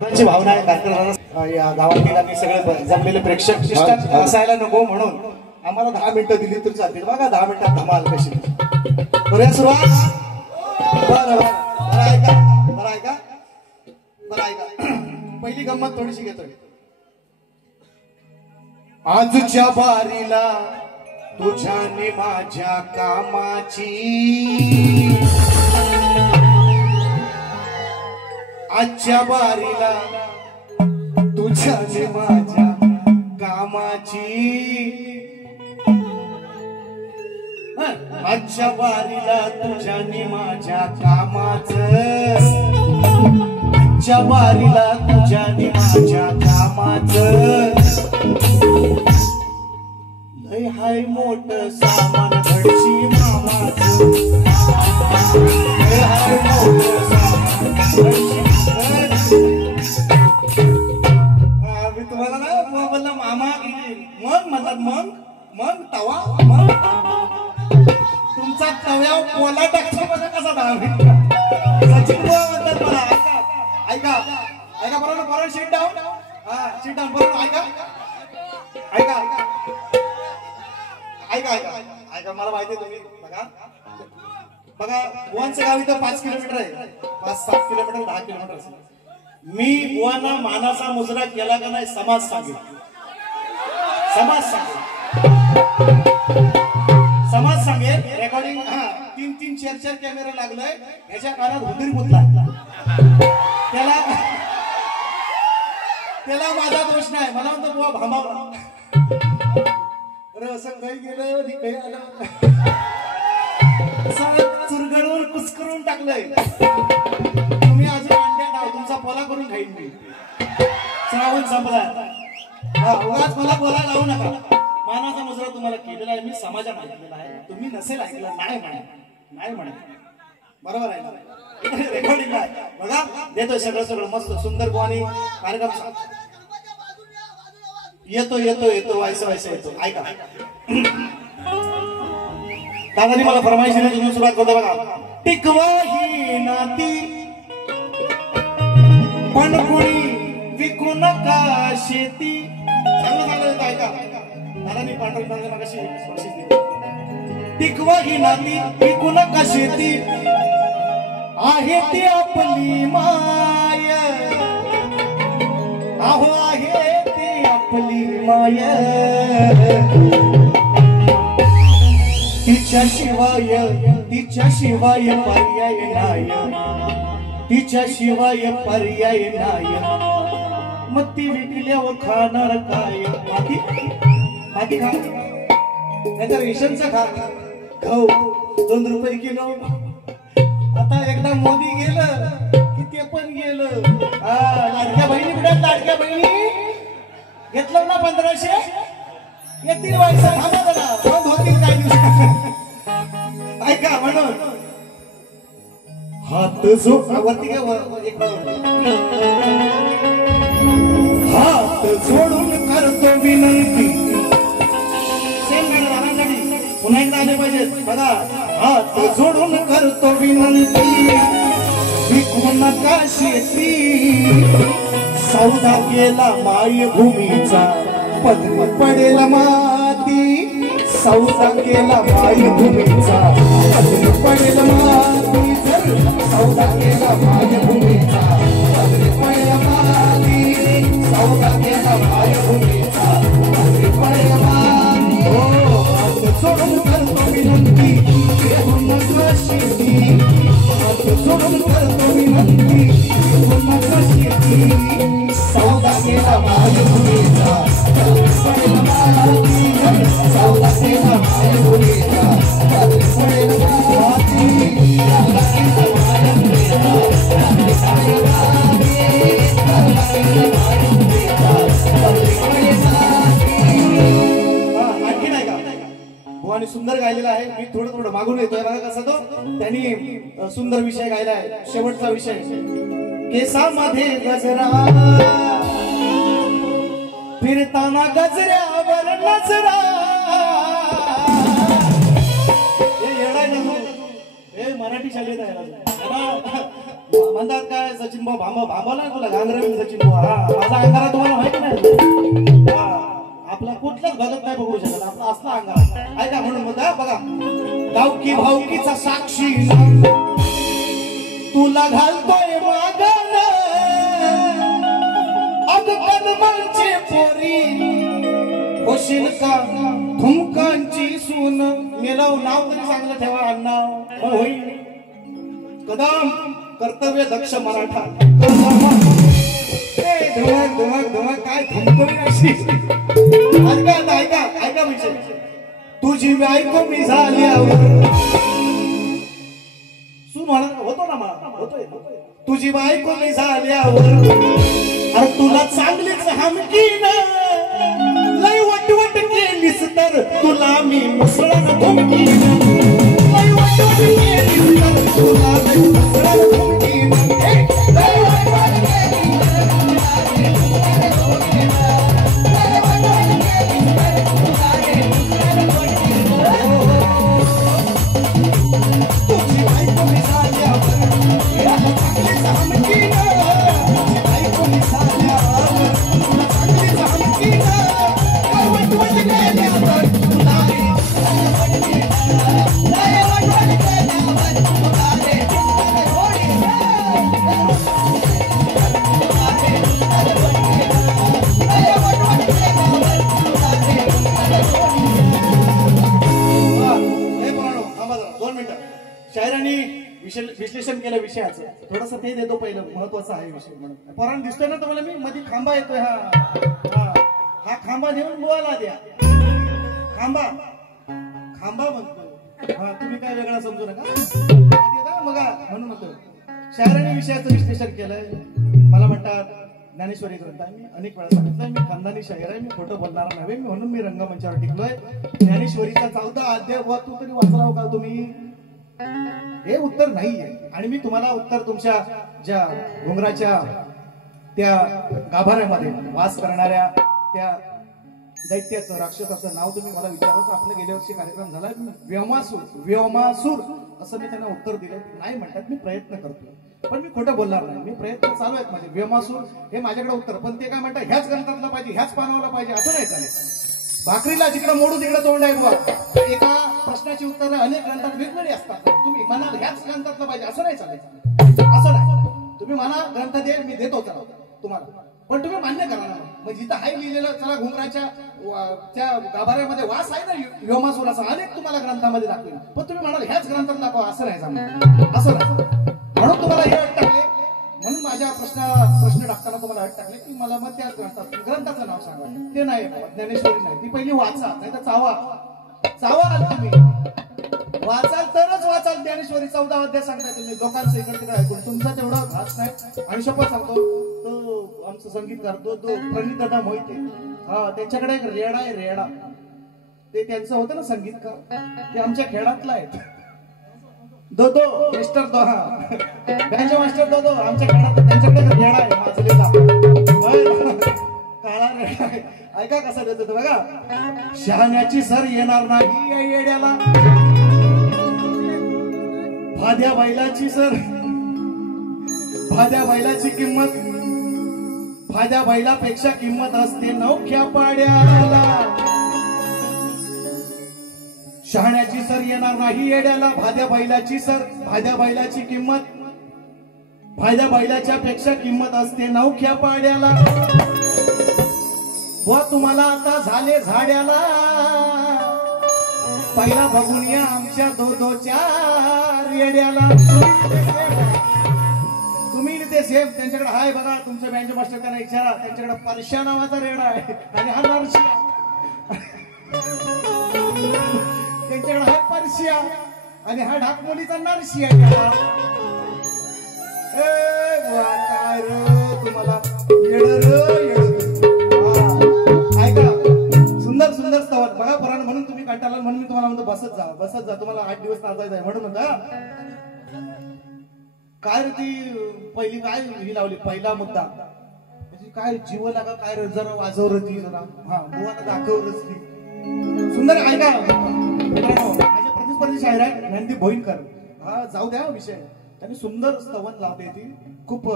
भावना आहे कार्यक्रमाला या गावातील सगळे जमलेले प्रेक्षक शिष्टात असायला नको म्हणून आम्हाला 10 मिनिटं दिली तर चालतील बघा 10 मिनिटात धमाल कशी करूया सुरुवात बरं ऐका पहिली गंमत थोडीशी घेतोय आजच्या बारीला तुझ्याने माझ्या कामाची आजच्या बारीला तुझ्याने माझ्या कामाची आजच्या बारीला तुझ्याने माझ्या कामाचं आजच्या बारीला तुझ्याने माझ्या कामाचं लय हाय मोठं सामान घडशी मामाचं लय हाय मोठं सामान घडशी मी तुम्हाला ना बोलला मामा मग म्हणतात मग तवा मग तुमचा तव्यावर पोला टाकतो बघा कसा सचिन बुवा म्हणतात मला ऐका बरोबर शीट डाऊन बरोबर ऐका मला माहिती आहे तुम्ही बघा बुवांचं गाव इथं 5 किलोमीटर आहे 5-7 किलोमीटर 10 किलोमीटर असेल मी बुवांना मानाचा मुजरा केला का नाही समाज सांगेल रेकॉर्डिंग 3-4 कॅमेरे लागलाय याच्या कानात हुंदीर मुतला त्याला माझा दोष नाही मला म्हणतो बुवा भांबावला अरे असं काही गेलं काही आलं चुरगडून कुस्करून टाकलंय तुम्ही अजून अंड्या डाव तुमचा पोला करून खाईन मी श्रावण संपला उगाच मला बोलायला लावू नका मानाचा मुजरा तुम्हाला केलेला आहे मी समाजात ऐकलेला आहे तुम्ही नसेल ऐकलं नाही म्हणा बरोबर आहे ना रेकॉर्डिंग आहे बघा देतोय सगळं मस्त सुंदर बुवानी कार्यक्रम येतो व्हायचं येतो ऐका दादानी मला फरमाईशीने तुम्ही सुरुवात करतो बघा टिकवा ही नाती पण कोणी विकू नका शेती चांगलं येतं ऐका दादानी पांढरी मगाशी बक्षीस दिली टिकवा ही नाती विकू नका शेती आहे ती आपली माय अहो आहे ती आपली माय तिच्याशिवाय पर्याय नाही मग ती विकल्यावर खाणार काय माती खा नाहीतर रेशनचं खा गहू 2 रुपये किलो आता एकदा मोदी गेलं की ते पण गेलं लाडक्या बहिणी घेतलं ना 1500 येतील व्हायचं थांबा जरा बंद होतील काही दिवस ऐका म्हणून हात वरती हात जोडून करतो विनंती पुन्हा एकदा आले पाहिजेत बघा हात जोडून करतो विनंती विकू नका शेती सौदा केला मायभूमीचा पडेल माती सौदा केला मायभूमीचा पडेल माती सौदा केला मायभूमीचा पडेल माती सौदा केला मायभूमीचा पडेल माती सोडून करतो विनंती घेऊन नका शेती सोडून करतो विनंती घेऊन नका शेती सौदा केला मायभूमीचा पडेल माती सौदा केला मायभूमीचा पडेल माती आणि सुंदर गायलेला आहे मी थोडं मागून येतोय बघा कसा तो त्यांनी सुंदर विषय गायला आहे शेवटचा विषय केसामध्ये गजरा फिरताना गजऱ्यावर नजरा हे येडाय ना हे मराठी शाळेत आहे म्हणतात काय सचिन भाऊ भांबवला ना तुला गांगरवी सचिन भाऊ. हा माझा अंगारा तुम्हाला माहिती नाही. आपला कुठलाच बघत नाही बघू शकत आपला असला अंगारा ऐका म्हणून होता बघा. गावकी भावकीचा साक्षी तुला घालतोय मागण अग कदमांची पोरी होशील का थुमकांची सून. मेलाव नाव तरी चांगलं ठेवा अण्णा होईल. कदम कर्तव्य दक्ष मराठा. धमक धमक धमक काय थुमकवी अशी. ऐका ऐका ऐका विषय. तुझी बायको मी झाल्यावर सून म्हणा होतो ना मला होतोय. तुझी बायको मी झाल्यावर अरे तुला चांगलीच हमकीन लय वटवट केलीस तर तुला मी मुसळण धमकीन. लय वटवट केलीस तर तुला मी मुसळण धमकीन. लय वटवट केलीस तर तुला मी मुसळण धमकीन. लय वटवट केलीस तर तुला मी मुसळण धमकीन. तुझी बायको मी झाल्यावर चांगलीच हमकीन. तुझी बायको मी झाल्यावर चांगलीच हमकीन. शायरांनी विश्लेषण केलं विषयाचं थोडस ते देतो पहिलं महत्वाचं आहे विषय म्हणून. पोरांना दिसतोय ना तुम्हाला मी मध्ये खांबा येतोय. हा खांबा नेऊन बोला द्या. खांबा खांबा म्हणतो. हा तुम्ही काय वेगळा समजू नका मग म्हणून म्हणतो. शायरांनी विषयाचं विश्लेषण केलंय. मला म्हणतात ज्ञानेश्वरी ग्रंथ आहे. मी अनेक वेळा सांगितलंय मी खानदानी शायर आहे. मी खोटं बोलणार नव्हे म्हणून मी रंगमंचावर टिकलोय. ज्ञानेश्वरीचा 14 अध्याय तू तरी वाचलाव का तुम्ही. हे उत्तर नाहीये. आणि मी तुम्हाला उत्तर तुमच्या ज्या घुंगराच्या त्या गाभाऱ्यामध्ये वास करणाऱ्या त्या दैत्याचं राक्षसाचं नाव तुम्ही मला विचारत. आपल्या गेल्या वर्षी कार्यक्रम झाला व्योमासूर. व्योमासूर असं मी त्यांना उत्तर दिलं. नाही म्हणतात मी प्रयत्न करतो पण मी खोटं बोलणार नाही. मी प्रयत्न चालू आहेत माझे. व्योमासूर हे माझ्याकडे उत्तर. पण ते काय म्हणतात ह्याच ग्रंथातलं पाहिजे ह्याच पानावला पाहिजे असं नाही चालेल. भाकरीला जिकडे मोडू तिकडे तोंड आहे बुवा. एका प्रश्नाची उत्तर अनेक ग्रंथात वेगवेगळी असतात. तुम्ही म्हणाल ह्याच ग्रंथातलं पाहिजे असं नाही चालायचं. असं नाही. तुम्ही म्हणा ग्रंथ दे मी देतो तुम्हाला पण तुम्ही मान्य करा ना. मग जिथं आहे लिहिलेलं चला घुंगराच्या त्या गाभाऱ्यामध्ये वास आहे ना व्योमासुराचा अनेक तुम्हाला ग्रंथामध्ये दाखवेल. पण तुम्ही म्हणाल ह्याच ग्रंथात दाखवा असं नाही जमणार. असं नाही. म्हणून तुम्हाला हे अट टाकले. म्हणून माझ्या प्रश्न टाकताना तुम्हाला अट टाकले की मला मग त्या ग्रंथाचं नाव सांगा. ते नाही ज्ञानेश्वरी नाही. ती पहिली वाचा नाही तर चावा तुम्ही वाचाल तरच वाचाल. ज्ञानेश्वरी 14 अध्याय सांगताय तुम्ही लोकांचं इकडे तिकडे ऐकून. तुमचा तेवढा घास नाही. आणि शपथ सांगतो तो आमचा संगीतकार तो प्रणित दादा मोहिते हा त्यांच्याकडे एक रेडा आहे. रेडा ते त्यांचं होतं ना संगीतकार ते आमच्या खेळातला आहेत. दो मिस्टर दो हा बँच मास्टर दो आमच्या खेळात त्यांच्याकडे रेडा आहे माजलेला काळा रेडा आहे. ऐका कसा देतो तो बघा. शहाण्याची सर येणार नाही या येड्याला. भाद्या बैलाची सर भाद्या बैलाची किंमत भाद्या बैलापेक्षा किंमत असते नवख्या पाड्याला. शहाण्याची सर येणार नाही येड्याला. भाद्या बैलाची सर भाद्या बैलाची किंमत भाद्या बैलाच्या पेक्षा किंमत असते नवख्या पाड्याला. व तुम्हाला आता झाले झाड्याला पहिला बघून या आमच्या दोच्या रेड्याला. तुम्ही ते सेम त्यांच्याकडे हाय बघा. तुमच्या बँच मास्टर त्यांना विचारा. त्यांच्याकडे परश्या नावाचा रेडा आहे आणि हा नरशिया. त्यांच्याकडे हा परशिया आणि हा ढाकमोलीचा नरशिया. काय रे तुम्हाला ऐका सुंदर सुंदर स्तवन बघा पराण. म्हणून तुम्ही कंटाळला म्हणून मी तुम्हाला म्हणतो बसत जा तुम्हाला 8 दिवस नाचायचं आहे म्हणून म्हणता. काय रे ती पहिली काय ही लावली पहिला मुद्दा म्हणजे काय जीव लागा काय रे जरा वाजव ती जरा हा बुवाला दाखव ती सुंदर. ऐका माझे प्रतिस्पर्धी शायर आहे नंदी भोईनकर. हा जाऊ द्या विषय. त्यांनी सुंदर स्तवन लावली ती खूप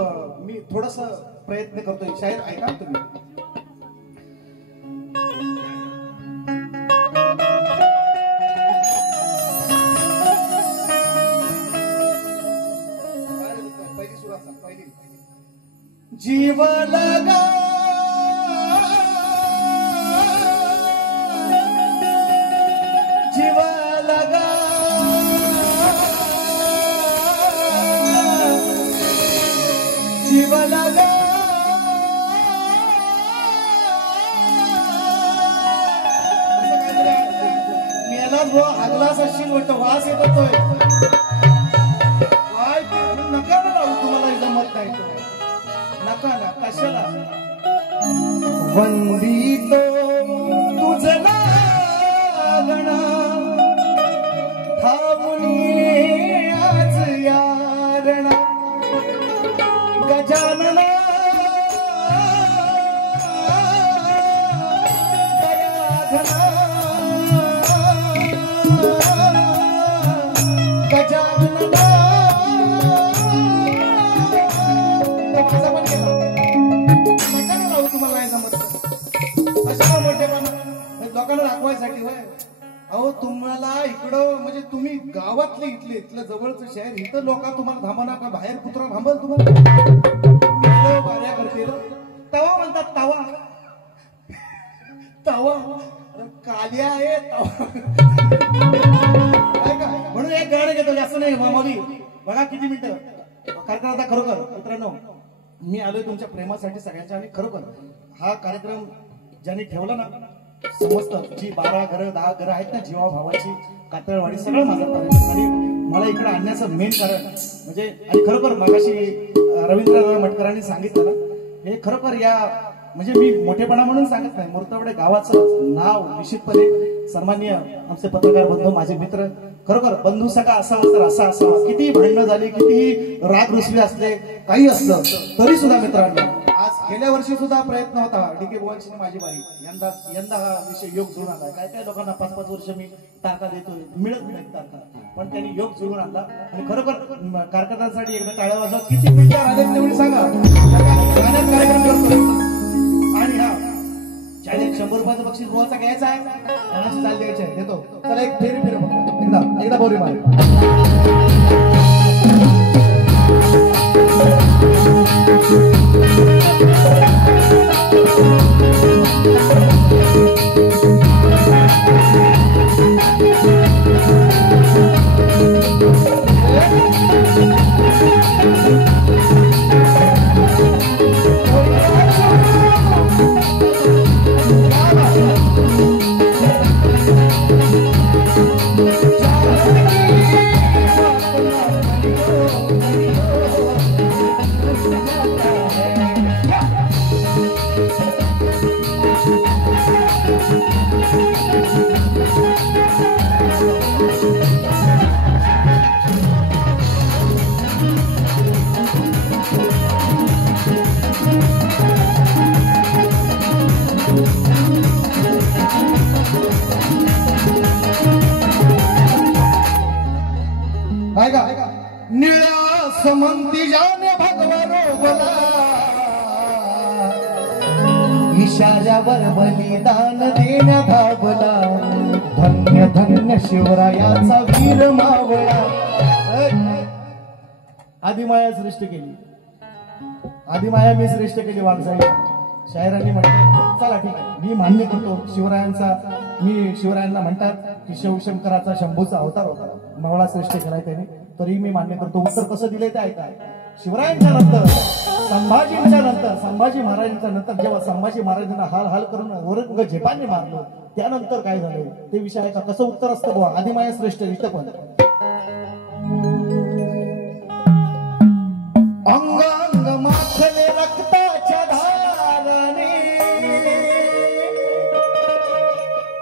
मी थोडासा प्रयत्न करतोय शायर ऐका तुम्ही जीव लगा जीव लगा जीव लगा मेला जो हगलास असशील वाटतं वास येत होतोय काय नका ना लावू तुम्हाला जमत नाही तो नका ना कशाला वंदितो तुझ लागणा थांबुनी आज यारणा गजानना पराधना गजानना लोकांना दाखवायसाठी होय अहो तुम्हाला इकडं म्हणजे तुम्ही गावातले इथले इथलं जवळचं शहर इथं लोक तुम्हाला थांबवणार का बाहेर कुत्रा थांबल तुम्हाला कार्या करते तवा म्हणतात तवा तवा काल्या आहे म्हणून एक गाणं घेतो जास्त नाही मामावी बघा किती मिनिटं कार्यक्रम आता खरोखर मित्रांनो मी आलोय तुमच्या प्रेमासाठी सगळ्यांच्या आणि खरोखर हा कार्यक्रम ज्यांनी ठेवला ना समजतं जी 12 घरं 10 घरं आहेत ना जीवा भावाची कातळवाडी सगळं माझं आणि मला इकडे आणण्याचं मेन कारण म्हणजे आणि खरोखर मागाशी रवींद्र मटकरांनी सांगितलं ना हे खरोखर या म्हणजे मी मोठेपणा म्हणून सांगत नाही मुर्तवडे गावाचं नाव निश्चितपणे सन्माननीय आमचे पत्रकार बंधू माझे मित्र खरोखर बंधू सखा असावा तर असा असावा किती भांडणं झाली किती राग रुसवे असले काही असलं तरी सुद्धा मित्रांनो आज गेल्या वर्षी सुद्धा प्रयत्न होता डीके बुवांची माझी बाई यंदा हा विषय योग जुळून आला काय काय लोकांना 5-5 वर्ष मी तारखा देतोय मिळत नाही तारखा पण त्यांनी योग जुळून आणला आणि खरोखर कारकर्त्यांसाठी एकदा टाळ्या वाजवा किती मिनिटं आले तेवढी सांगा गाण्यात कार्यक्रम करतो आणि हा चालेल 100 रुपयाचं बक्षीस बुवाचा घ्यायचा आहे गाण्याची चाल द्यायची आहे देतो चला एक फेरी फिर एकदा बोरी मार निळ्या समंती जाने भगवानो बोला इशाऱ्यावर बलिदान देण्या धावला धन्य धन्य शिवरायाचा वीर मावळा आदिमाया श्रेष्ठ केली आदिमाया मी श्रेष्ठ केली वाघजाई शायरांनी म्हटलं चला ठीक आहे मी मान्य करतो शिवरायांना म्हणतात की शिवशंकराचा शंभूचा अवतार होता मावळा श्रेष्ठ केलाय त्याने तरी मी मान्य करतो उत्तर कसं दिलंय ते ऐका शिवरायांच्या नंतर संभाजी महाराजांच्या नंतर जेव्हा संभाजी महाराजांना हाल हाल करून औरंगजेब झेपांनी मारलो त्यानंतर काय झालं ते विषय ऐका कसं उत्तर असतं बुवा आदिमाया श्रेष्ठ इथं पण अंग अंग माखले रक्ताच्या धाराने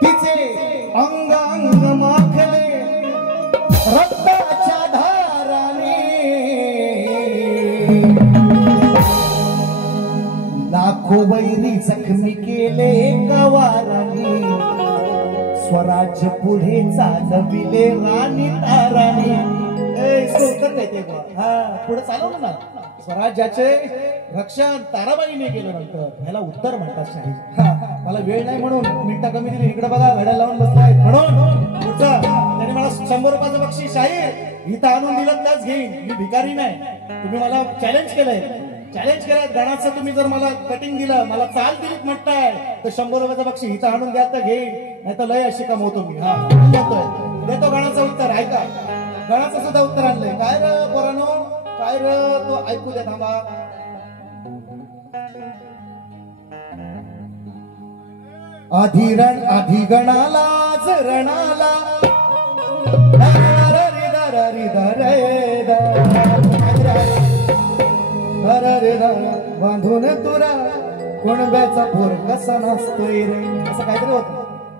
तिचे अंग अंग माखले रक्ताच्या धाराने लाखो वैरी जखमी केले गवाराने स्वराज्य पुढे चालविले राणी ताराने इसको उत्तर देते पुढे चालव ना. स्वराज्याचे रक्षण ताराबाईने केलं नंतर ह्याला उत्तर म्हणतात शाहीर. मला वेळ नाही म्हणून मिनिटं कमी दिली. इकडे बघा घड्याळ लावून बसलाय म्हणून पुढचा त्याने मला 100 रुपयाचं बक्षीस शाहीर इथं आणून दिलं त्याच घेईन. मी भिकारी नाही. तुम्ही मला चॅलेंज केलंय. गाण्याचं तुम्ही जर मला कटिंग दिलं मला चाल दिलीत म्हणताय तर 100 रुपयाचं बक्षीस इथं आणून द्या तर घेईन. नाही तर लय अशी कमवतो मी. हा म्हणतोय देतो गाण्याचं उत्तर. ऐका गाण्याचं सुद्धा उत्तर आणलंय. काय र पोरानो काय र तो ऐकू दे थांबा. आधी गणाला रणाला बांधून तुरा कोणब्याचा पोर कसा नसतोय रे असं काहीतरी होत.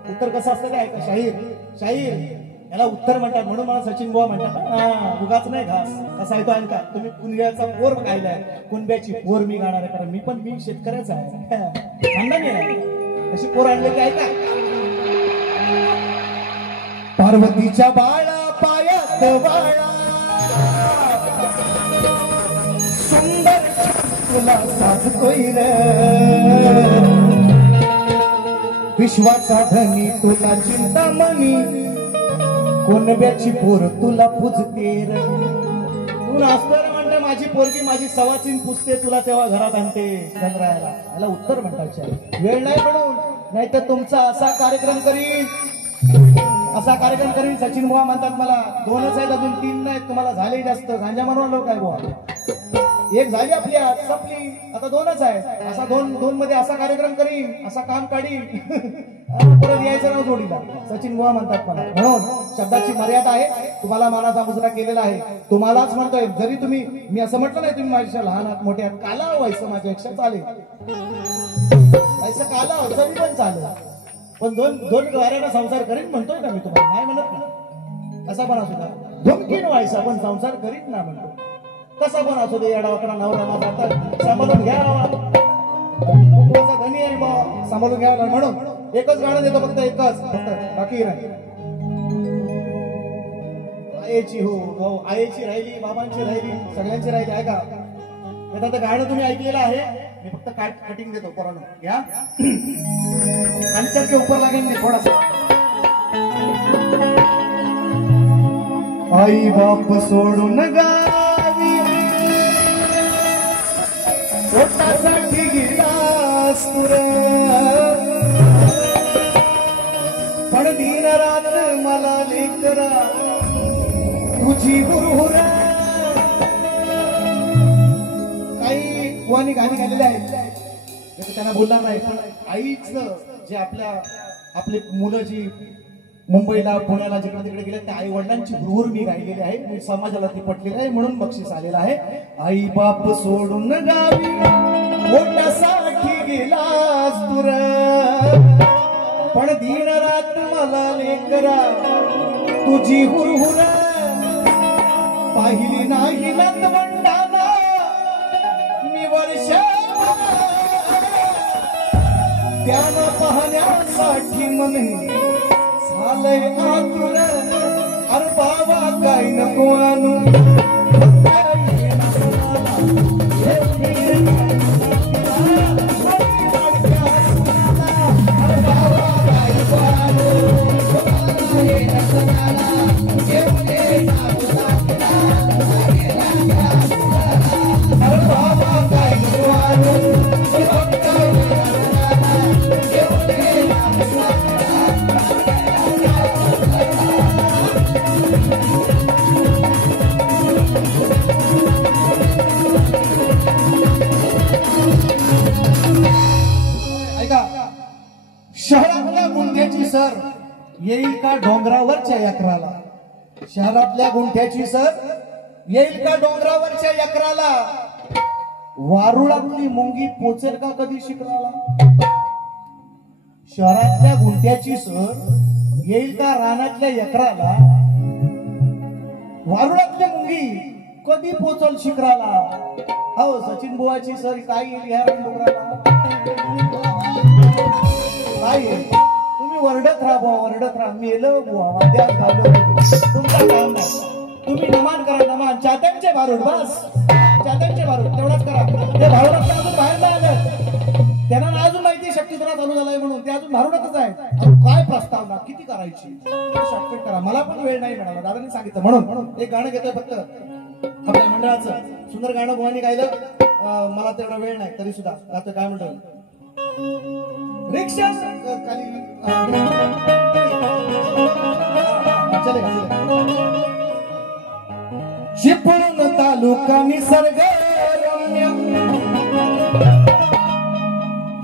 उत्तर कसं असतं काय शाहीर याला उत्तर म्हणतात. म्हणून मला सचिन बुवा म्हणतात उगाच नाही घास कसा आहे तो ऐका. तुम्ही कुणब्याचा पोर गायलाय. कुणब्याची पोर मी गाणार आहे कारण मी शेतकऱ्याचा आहे. खानदानी आहे. अशी पोर आणले की ऐका. पार्वतीच्या बाळा पायात बाळा सुंदर तुला साजतोय रे विश्वाचा धनी तुला चिंतामणी कोणब्याची पोर तुला पूजते रे. तू नाचतोय म्हणते माझी पोरगी माझी सवासीन पुजते तुला तेव्हा घरात आणते चंद्रायला. याला उत्तर म्हणतात. वेळ नाही म्हणून नाही तर तुमचा असा कार्यक्रम करीन. सचिन बुवा म्हणतात मला 2च आहेत अजून 3 नाहीत. तुम्हाला झाले जास्त गांजा म्हणून लोक आहे बुवा. एक झाली आपली आज संपली आता 2च आहे. असा 2 मध्ये असा कार्यक्रम करीन असा काम काढीन परत यायचं नाव जोडीला. सचिन बुवा म्हणतात मला. म्हणून शब्दाची मर्यादा आहे. तुम्हाला मानाचा मुजरा केलेला आहे. तुम्हालाच म्हणतोय जरी तुम्ही मी असं म्हटलं नाही तुम्ही माझ्या लहान आहात मोठे आहात काला व्हायचं माझ्यापेक्षा चालेल ऐसा काला तरी पण चालेल. पण दोन वाऱ्याला संसार करीन म्हणतोय ना मी तुम्हाला. नाही म्हणत ना. कसा पण असू द्या धुमकीन व्हायचा पण संसार करीत ना म्हणतो. कसा पण असू दे येडावाकडा नवरा माझा सांभाळून घ्या. धनी आहे बा सांभाळून घ्यायला. म्हणून एकच गाणं देतो फक्त एकच बाकी नाही. आईची हो आईची राहिली बाबांची राहिली सगळ्यांची राहिली. ऐका आता गाणं तुम्ही ऐकलेलं आहे. मी फक्त कटिंग देतो पोरांनो घ्या. कल्चर के ऊपर लागेल थोड़ा सा. आई बाप सोडून गावी पोटासाठी गेलास तुर पण दिन रात मला लेकरा तुझी हुरहुरा. काही बुवानी गाणी गायलेली आहेत त्यांना बोलणार नाही. पण आईच जे आपले मुलं जी मुंबईला पुण्याला जिकडे तिकडे गेले त्या आई वडिलांची हुरहुर मी गायलेली आहे. मी समाजाला ती पटलेली आहे म्हणून बक्षीस आलेलं आहे. आई बाप सोडून गावी पोटासाठी गेलास तुर पण दिन रात मला लेकरा तुझी हुरहुर पाहिली नाही नातवंडाना मी वर्ष त्याला पाहण्यासाठी मन झालंय आतुर. अरे बाबा काय नको आणू शहरातल्या गुंठ्याची सर येईल का डोंगरावरच्या यकराला. शहरातल्या गुंठ्याची सर येईल का डोंगरावरच्या यकराला. वारुळातली मुंगी पोचेल का कधी शिखराला. शहरातल्या गुंठ्याची सर येईल का रानातल्या यकराला. वारुळातली मुंगी कधी पोचल शिखराला. हो सचिन बुवाची सर काय येईल ह्या डोंगराला. काय तुम्ही वरडत राहा बुवा वरडत राहा. मेलो बुवा वाद्यात घालू तुमचं काम नाही. तुम्ही नमान करा, नमान चात्यांचे बारूड, बस चात्यांचे बारूड तेवढाच करा. ते भारूड अजून बाहेर नाही आलं, त्यांना अजून माहिती शक्तीसुरा चालू झालाय म्हणून ते अजून भारूडच आहे. काय प्रस्तावना किती करायची, शॉर्टकट करा. मला पण वेळ नाही मिळाला, दादांनी सांगितलं म्हणून एक गाणं घेतोय फक्त आपल्या मंडळाचं. सुंदर गाणं भवानी गायलं, मला तेवढा वेळ नाही तरी सुद्धा गातोय. काय म्हणतो रिक्षा खाली चिपळूण तालुका निसर्ग रम्य,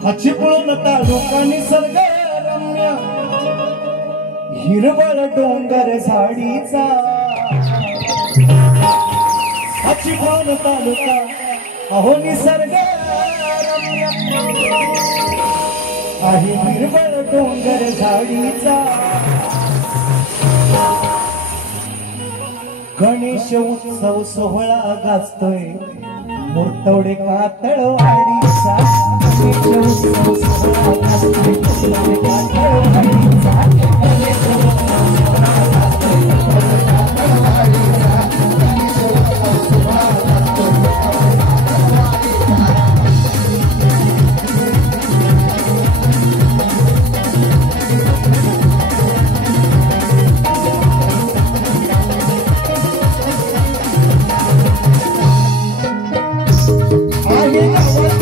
हा चिपळूण तालुका निसर्ग रम्य, हिरवळ डोंगर झाडीचा, हा चिपळूण तालुका अहो निसर्ग रम्य, आहे हिरवळ डोंगर झाडीचा. गणेश उत्सव सोहळा गाजतोय मुर्तवडे कातळवाडीचा, गणेश उत्सव सोहळा गाजतोय मुर्तवडे कातळवाडीचा, गणेश उत्सव सोहळा गाजतोय मुर्तवडे कातळवाडीचा, गणेश उत्सव सोहळा गाजतोय मुर्तवडे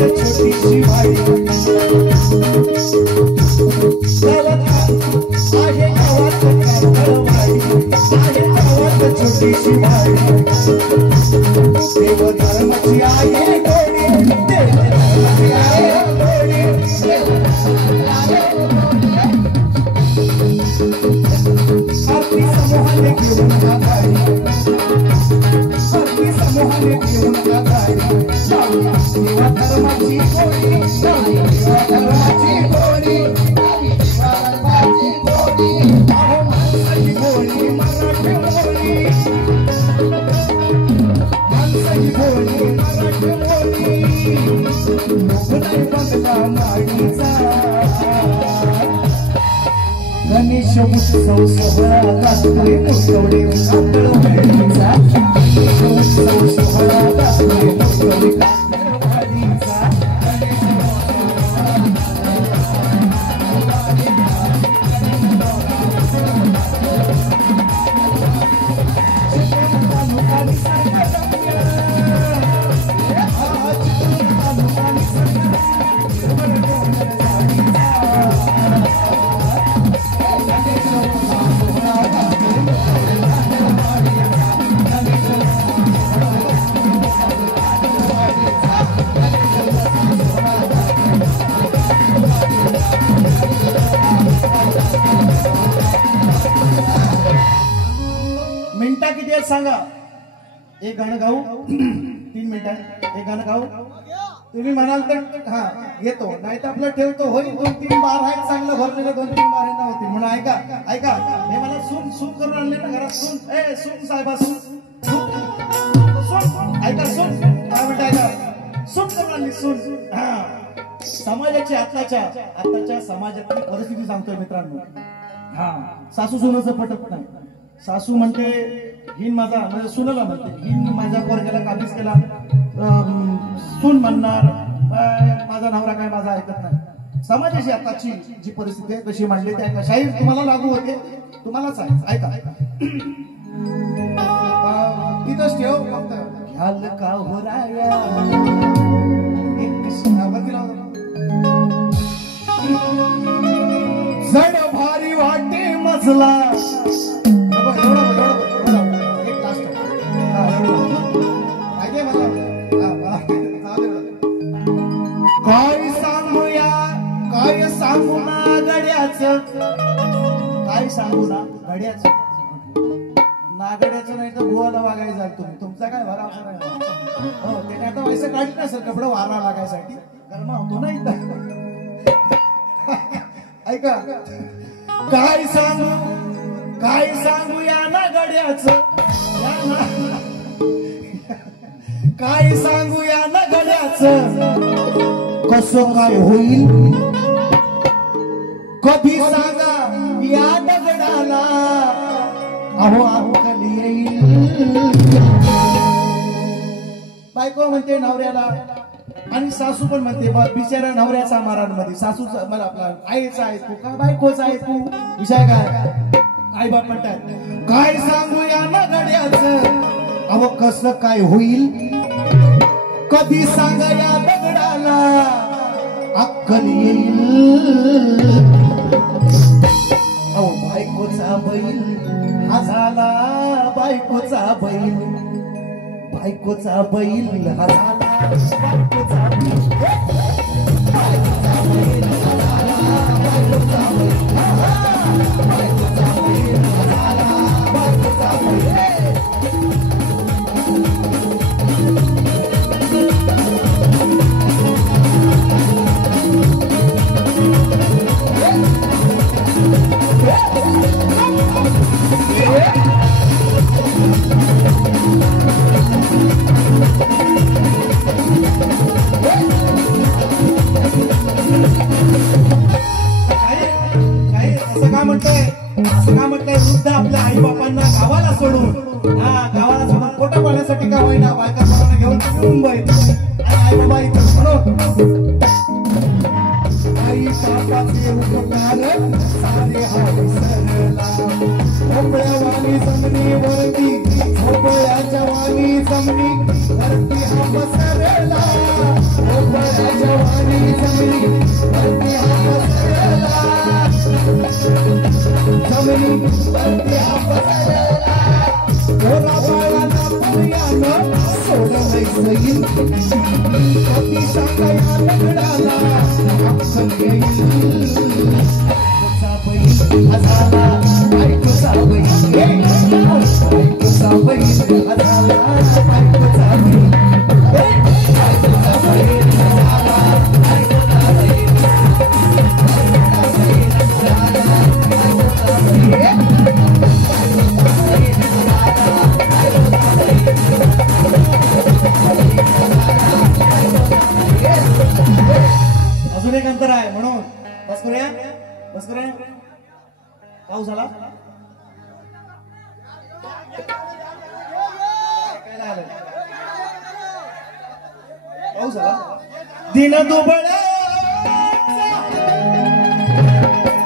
छोटीशी वाडी, आहे गावात कातळवाडी, आहे गावात छोटीशी वाडी, देव धर्माची आहे गोडी, देव धर्माची आहे गोडी, आरती समूहाने घेऊन गाडी, आरती समूहाने घेऊन गाडी, देवा धर्माची गोडी, देवा धर्माची गोडी, देवा धर्माची गोडी, अहो माणसाची गोडी मराठी बोली, माणसाची गोडी मराठी बोली, लोकनाय बंधका माडीचा. गणेश उत्सव सोहळा गाजतोय मुर्तवडे कातळवाडीचा, गणेश उत्सव सोहळा गाजतोय मुर्तवडे कातळवाडीचा, मिनिटा किती आहेत सांगा. एक गाणं गाऊ 3 मिनिटात, एक गाणं गाऊ. तुम्ही म्हणाल तर हा येतो, नाही तर आपलं ठेवतो. होईल 2-3 बार आहेत चांगलं भरलेलं, 2-3 बार ना होतील म्हणून. ऐका ऐका, हे मला सून सून करून आणले ना घरात. सून सून साहेबा सून सून, ऐका सून काय म्हणता, ऐका सून करून आणली सून. हा समाजाची आताच्या समाजातली परिस्थिती सांगतोय मित्रांनो. हा सासू सुनाचं पटत नाही. सासू म्हणते हिन माझा म्हणजे सुनला म्हणते हिन माझ्या पोरग्याला काबीज केला, सून म्हणणार माझा नवरा काय माझा ऐकत नाही. समाजाची आताची जी परिस्थिती आहे कशी मांडली ते ऐका. शाहीर तुम्हाला लागू होते, तुम्हालाच आहे. ऐका तिथंच ठेव फक्त. घ्याल का हो राया जड भारी वाटे मजला, काय सांगूया काय सांगू ना गड्याचं, काय सांगू ना गड्याचं. नागड्याचं नाही तर गोवाला वागायचं तुम्ही, तुमचा काय भरावसा नाही. हो ते काय आता वैसे काढलं नसेल कपडे वारा लागायसाठी, गरमा होतो ना इथं. ऐका काय सांगूया ना गड्याचं, काय सांगूया ना गड्याचं, कसं काय होईल कधी सांगा या दगडाला, अहो अक्कल येईल. बायको म्हणते नवऱ्याला आणि सासू पण म्हणते बिचारा नवऱ्याचा मारांमध्ये सासूचा मला आपला आईचा ऐकू का बायकोचा ऐकू विषय काय. आई बाप म्हणतात काय सांगू या नगड्याचं अहो कसं काय होईल कधी सांग या दगडाला अक्कल येईल. अहो बायकोचा बैल हा झाला बायकोचा बैल बायकोचा बैल हा झाला बायकोचा बैल बायकोचा बैल हा झाला बायकोचा बैल बायकोचा बैल हा झाला बायकोचा बैल. असं का म्हणताय वृद्ध आपल्या आई बापांना गावाला सोडून गावाला सोडून पोटा पाण्यासाठी का होईना बायका पोटाने घेऊन मुंबईत आणि आई बाबा इथं म्हणून आई बापाचे उपकार सारे हाय सरला भोपळ्यावानी जमनी वरती भोपळ्याच्या वाणी जमनी वरती हा पसरला भोपळ्याच्या वाणी जमनी वरती हा पसरला जमनी वरती हा पसरला गोरा बाळांना पुण्यानं सोडलं सैल कधी सांगाया दगडाला अक्कल येईल. झाला बायकोचा बैल बायकोचा बैल झाला बायकोचा बैल बायकोचा बैल झाला बायकोचा बैल अजून एक अंतर आहे म्हणून बस करूया बस करूया. पाऊस झाला पाऊस झाला दिन दुबळ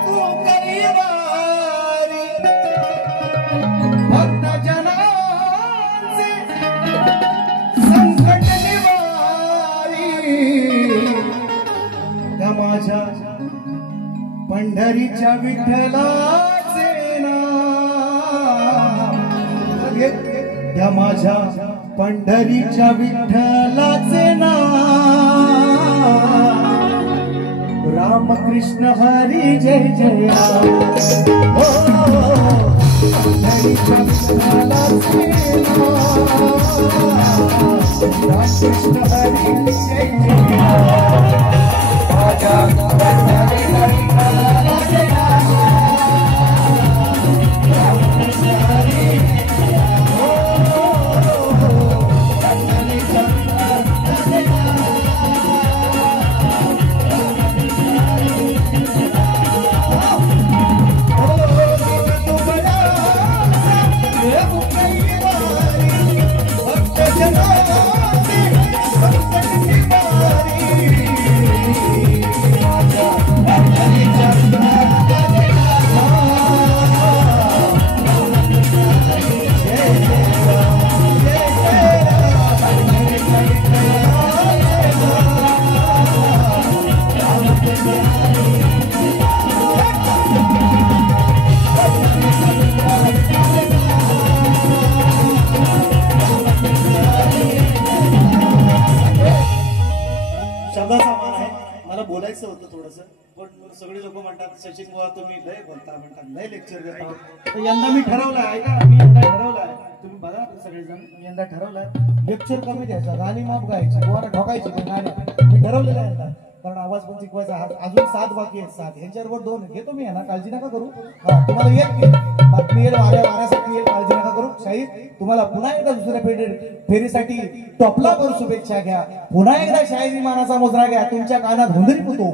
तू कैवारी भक्त जनांचे संकट निवारी त्या माझ्या पंढरीच्या विठ्ठलाचे नाव त्या माझ्या पंढरीच्या विठ्ठलाचे नाव रामकृष्ण हरी जय जय हो पंढरीच्या विठ्ठलाचे नाव रामकृष्ण हरी जय जय बोलायचं होतं थोडस पण सगळे लोक म्हणतात सचिन बुवा तुम्ही लय बोलता म्हणतात लय लेक्चर देता. तर यंदा मी ठरवलं आहे का मी यंदा ठरवलंय तुम्ही बघा सगळेजण मी यंदा ठरवलंय लेक्चर कमी द्यायचा गाणी माप गायची बुवाला ठोकायची पण गाणी मी ठरवलेलं आहे यंदा कारण आवाज पण शिकवायचा अजून 7 बाकी आहेत 7 यांच्यावर 2 घेतो मी ना काळजी नका करू. तुम्हाला येईल बातमी येईल वाऱ्यासाठी येईल काळजी नका करू. शाहीर तुम्हाला पुन्हा एकदा दुसऱ्या फेरीसाठी टॉपला करू शुभेच्छा घ्या. पुन्हा एकदा शाहिरी मानाचा मुजरा घ्या तुमच्या कानात हुंदरी पुतो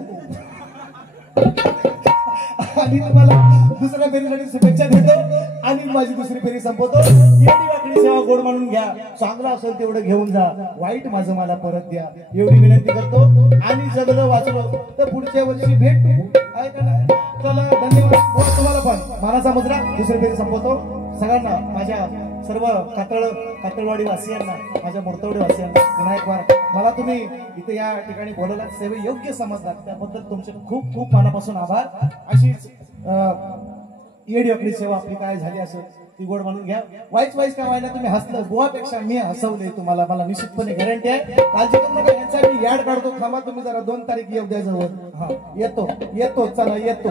आणि तुम्हाला दुसऱ्या फेरीसाठी शुभेच्छा देतो आणि माझी दुसरी फेरी संपवतो. एवढी वाकडी सेवा गोड म्हणून घ्या, चांगलं असेल तेवढं घेऊन जा, वाईट माझं मला परत द्या एवढी विनंती करतो. आणि जगलं वाचलो तर पुढच्या वर्षी भेट आहे का नाही. चला धन्यवाद. तुम्हाला पण मानाचा मुजरा. दुसरी फेरी संपवतो. सगळ्यांना माझ्या सर्व कातळवाडी वासियांना, माझ्या मोरतवडी वासियांना पुन्हा एक वार मला तुम्ही इथे या ठिकाणी बोलायला सेवे योग्य समजतात त्याबद्दल तुमचे खूप खूप मनापासून आभार. अशीच येडी आपली सेवा आपली काय झाली असेल ती गोड म्हणून घ्या. वाईच काय व्हायला तुम्ही हसलं गोवापेक्षा मी हसवले तुम्हाला, मला निश्चितपणे गॅरंटी आहे. काळजी करू नका, यांसाठी याड काढतो. थांबा तुम्ही जरा 2 तारीख येऊ द्या जवळ. हा येतो चला येतो.